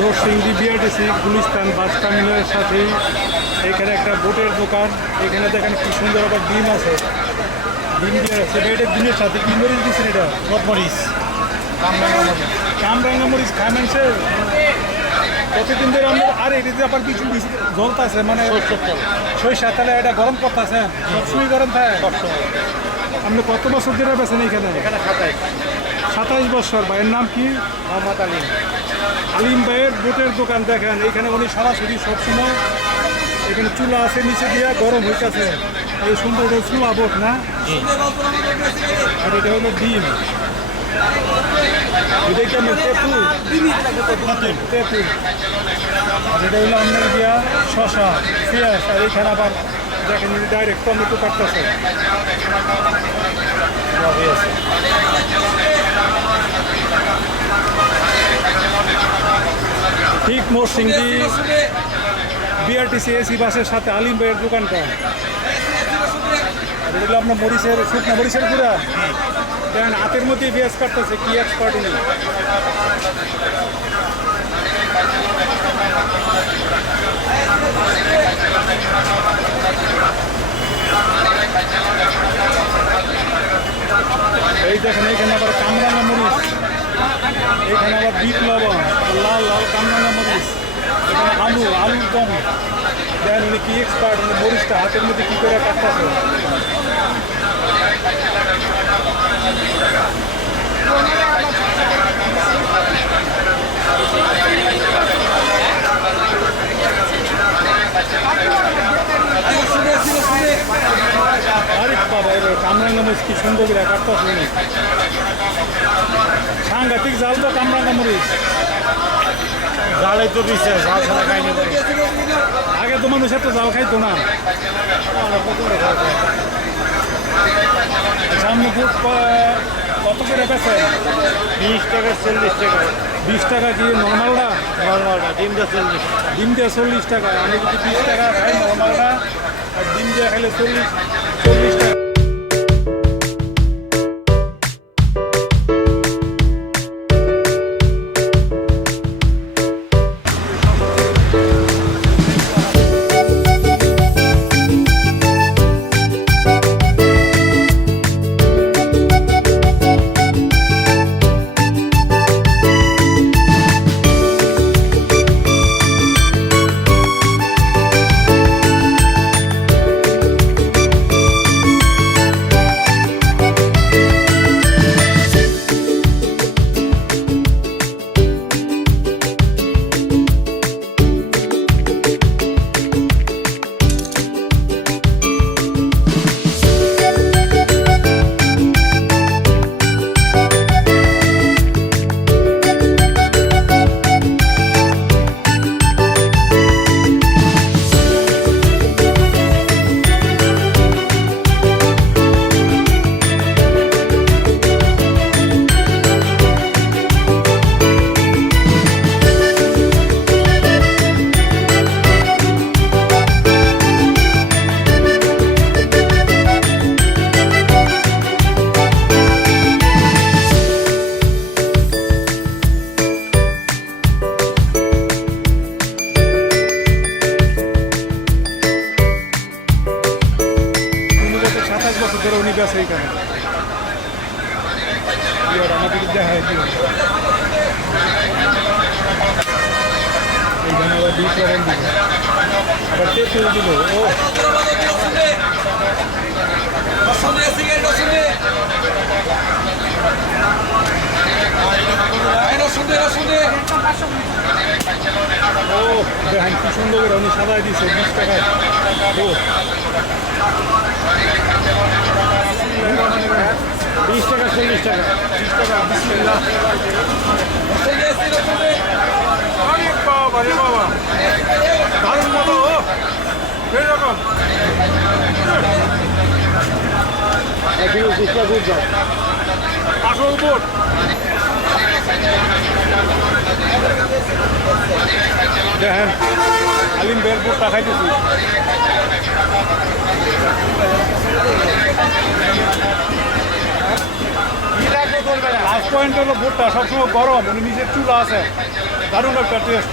Narsingdi BRTC Gulistan বাস টার্মিনালের সাথেই এখানে একটা বোটের দোকান। এখানে দেখেন কি সুন্দর একটা ডিম আছে, ডিম দিয়ে আছে। এটা ডিমের সাথে কি মরিচ দিচ্ছেন? এটা মরিচ কামরাঙ্গা মরিচ খায় মানুষে প্রতিদিন ধরে আমরা। আর এটা যে আবার কিছু জলতা আছে মানে সরিষা, তাহলে এটা গরম করতেছে, সবসময় গরম থাকে। আপনি কত বছর ধরে বেছেন এখানে? এখানে 27 বছর। ভাইয়ের নাম কি? মোহাম্মদ আলী। আলিম ভাইয়ের বোটের দোকান দেখেন। এখানে উনি সরাসরি সবসময় এখানে চুলা আছে, নিচে দিয়ে গরম হইতেছে। এই সুন্দর এটা চুলা বোট না? আর এটা হলো ডিম। এটা কি আমরা তেঁতুল? তেঁতুল। আর এটা হলো আপনার দিয়া শশা, পেঁয়াজ। আর এইখানে আবার দেখেন ডাইরেক্ট টমেটো কাটতেছে। ঠিক নরসিংদী বিআরটিসি এসি বাসের সাথে আলিম ভাইয়ের দোকানটা। আর এটা হলো আপনার মরিচের শুকনা মরিচের গুঁড়া। দেখেন হাতের মধ্যে পেঁয়াজ কাটতেছে, কি এক্সপার্ট উনি। এই দেখেন এখানে আবার কামরাঙ্গা মরিচ, এখানে আবার বিট লবণ, লাল লাল কামরাঙ্গা মরিচ, এখানে আলুর দম। দেখেন উনি কি এক্সপার্ট, উনি মরিচটা হাতের মধ্যে কী করে কাটতেছে। আরে বাবা, এবার কামরাঙ্গা মরিচ কি সুন্দর করে কাটতেছে উনি। সাংঘাতিক জাল তো কামরাঙ্গা মরিচ। জালে তো দিচ্ছে, জাল ছাড়া খাইনি। আগে তো মানুষ এত জাল খাইতো না। সামনে বুট কত করে বেছে? 20 টাকা 40 টাকা। 20 টাকা কি নর্মালটা? নর্মালটা ডিমটা 40। ডিম দিয়ে 40 টাকা। আমি যদি 20 টাকা খাই নর্মালটা, আর ডিম দিয়ে খাইলে 40 টাকা। উনি বেছে এখানে আমাদের দেখায় দিও। এইখানে আবার বিট লবণ দিব, আবার তেঁতুল দিব। ও দেখেন কি সুন্দর করে উনি সাদাই দিচ্ছে 20 টাকায়। ও 20 টাকা 40 টাকা 30 টাকা। বিসমিল্লাহ। অনেক বাবা রে বাবা, দারুণ মতো এরকম। আসল বোট। দেখেন আলিম বের বোট খাইতেছি। পয়েন্ট হলো ভুট্টা সবসময় গরম, উনি নিজের চুলা আছে, দারুণ একটা টেস্ট।